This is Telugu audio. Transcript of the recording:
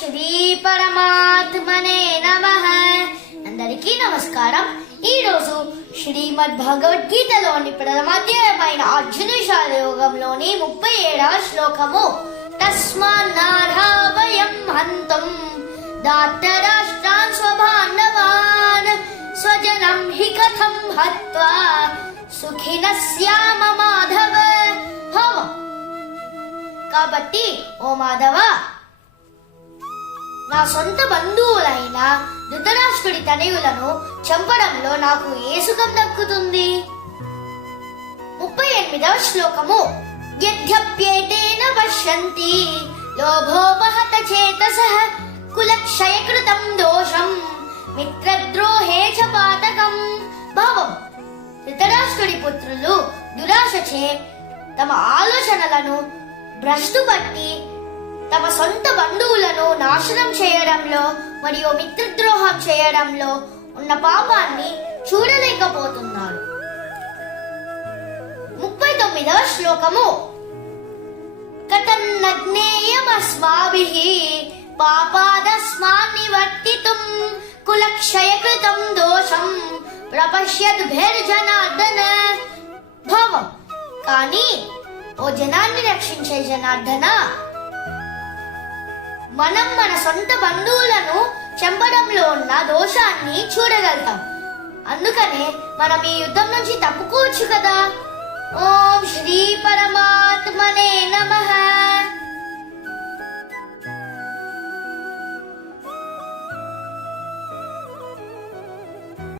శ్రీ పరమాత్మనే నమః. అందరికీ నమస్కారం. ఈరోజు శ్రీమద్ భగవద్గీతలోని ప్రథమాధ్యాయమైన అర్జున యోగంలోని 37వ శ్లోకము. తస్మాన్నార్హా వయం హంతుం దార్తరాష్ట్రాన్ స్వబాంధవాన్ స్వజనం హి కథం హత్వా సుఖినః స్యామ మాధవ. కాబట్టి ఓ మాధవ, నా సొంత బంధువులైన ధృతరాష్ట్రుడి తనయులను చంపడంలో నాకు ఏ సుఖం దక్కుతుంది? 38వ శ్లోకము. యద్యప్యేతేన పశ్యంతి లోభో మహత చేతసః కులక్షయకృతం దోషం మిత్రద్రోహే చ పాతకం. భావం: ధృతరాష్ట్రుడి పుత్రులు దురాశచే తమ ఆలోచనలను భ్రష్టుపట్టి తమ సొంత బంధువులను నాశనం చేయడంలో మరియు మిత్రద్రోహం చేయడంలో ఉన్న పాపాన్ని చూడలేకపోతున్నారు. 39వ శ్లోకము. కతన్నజ్ఞేయమస్మాభిః పాపాదస్మాన్ నివర్తితుం కులక్షయకృతం దోషం ప్రపశ్యద్భిర్జనార్దన. భావం: కానీ ఓ జనాన్ని రక్షించే జనార్దన, మనం మన సొంత బంధువులను చంపడంలో ఉన్న దోషాన్ని చూడగలుగుతాం. అందుకనే మనం ఈ యుద్ధం నుంచి తప్పుకోవచ్చు కదా. ఓం శ్రీ పరమాత్మనే నమః.